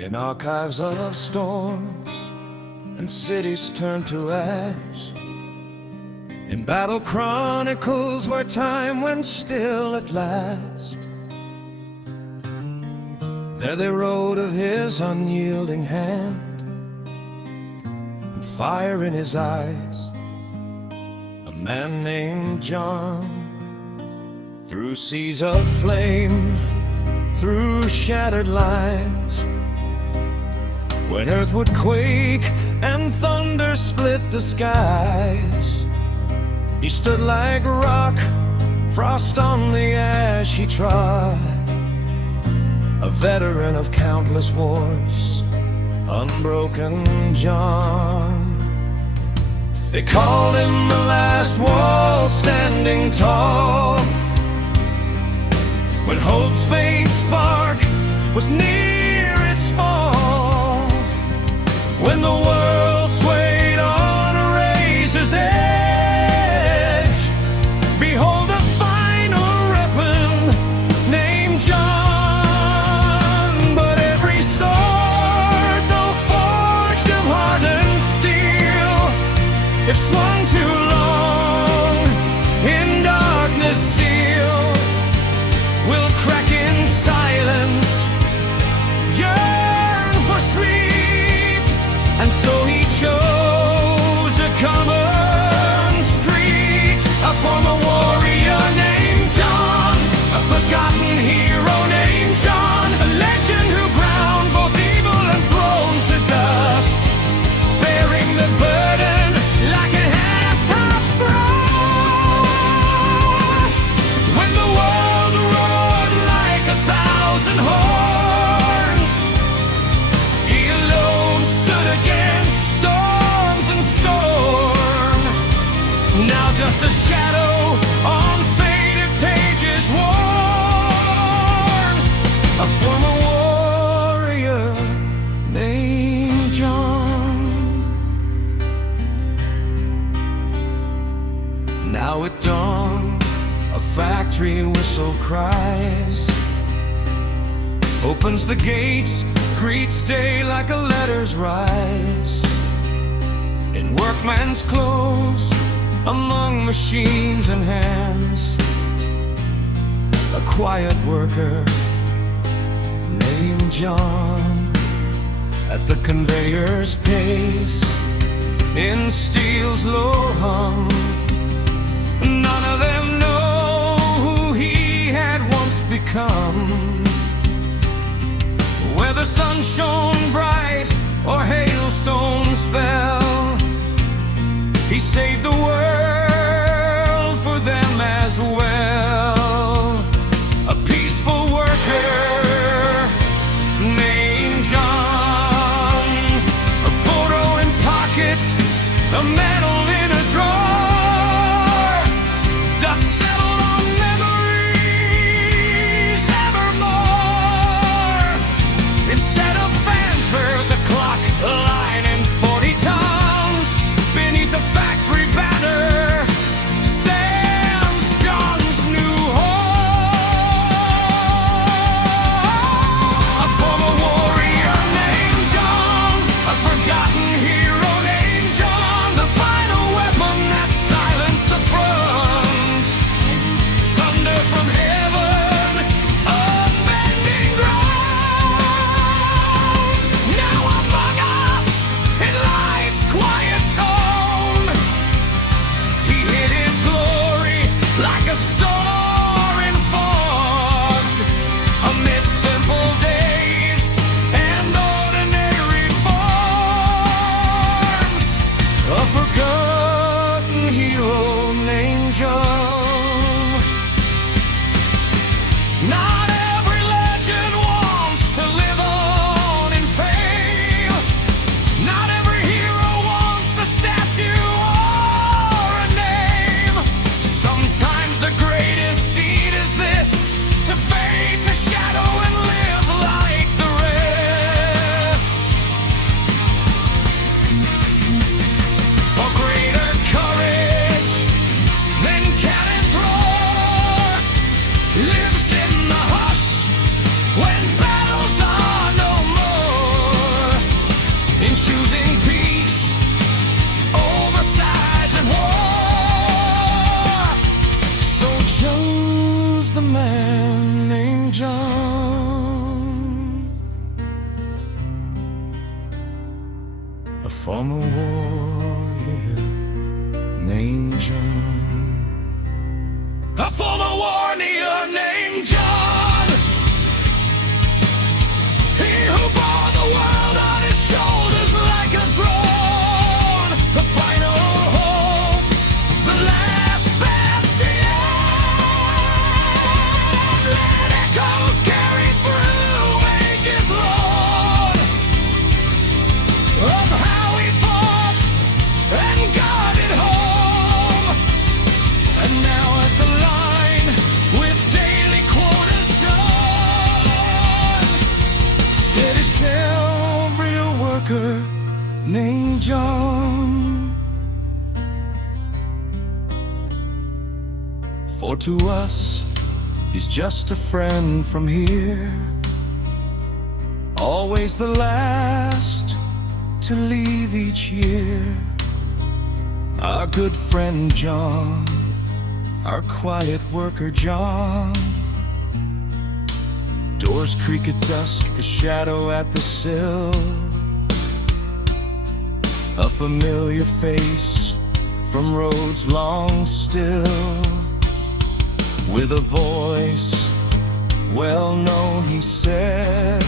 In archives of storms and cities turned to ash, in battle chronicles where time went still at last, there they wrote of his unyielding hand and fire in his eyes, a man named John. Through seas of flame, through shattered lines, when earth would quake and thunder split the skies, he stood like rock, frost on the ash he trod, a veteran of countless wars, unbroken John. They called him the last wall standing tall, when hope's faint spark was near its fall, when the world swayed on a razor's edge, behold the final weapon named John. But every sword, though forged of hardened steel, if swung too long in darkness sealed, will crack in silence, yearn for sleep. And so he chose a common street, a former warrior named John, a forgotten hero named John, a legend who ground both evil and throne to dust, bearing the burden like a half thrust. When the world roared like 1,000 horns, he alone stood against storms and scorn. Now just a shadow on faded pages worn, a former warrior named John. Now at dawn, a factory whistle cries, opens the gates, greets day like a letter's rise. In workman's clothes, among machines and hands, a quiet worker named John. At the conveyor's pace, in steel's low hum, none of them know who he had once become. Whether sun shone bright or hailstones fell, he saved the world for them as well. A peaceful worker named John, a photo in pocket, a medal in a drawer, dust settled on memories evermore. Instead of fanfares, a clock, a line, and 40 tons beneath the factory banner stands John's new home. A former warrior named John, a forgotten hero named John, the final weapon that silenced the front. Thunder from heaven, a bending ground. Now among us, in life's quiet tone, he hid his glory like a star in fog, amid simple days and ordinary forms. A forgotten hero named John. Not every legend wants to live on in fame. Not every hero wants a statue or a name. Sometimes the greatest deed is this, to fade to shadow and live like the rest. For greater courage than cannons roar lives in the the man named John, a former warrior named John, a former warrior named John, he who bore the world on his shoulders like a throne, the final hope, the last bastion. Let echoes carry through ages, Lord, of how he fought and guarded home. And now at the line, with daily quotas done, steady still, real worker named John. For to us, he's just a friend from here, always the last to leave each year. Our good friend John, our quiet worker John. Doors creak at dusk, a shadow at the sill, a familiar face from roads long still. With a voice well known, he said,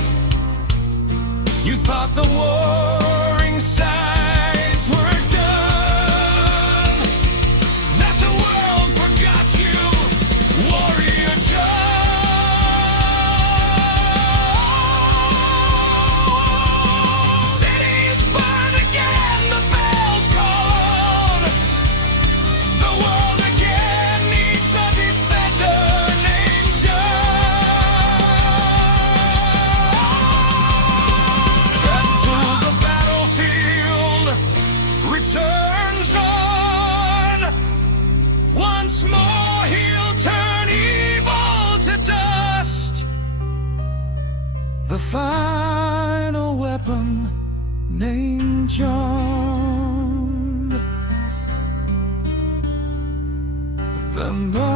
you thought the warring sides were done, that the world forgot you, warrior John. Cities burn again, the bells call on, the world again needs a defender named John. And to the battlefield returns John. Once more he'll turn evil to dust, the final weapon named John. Then the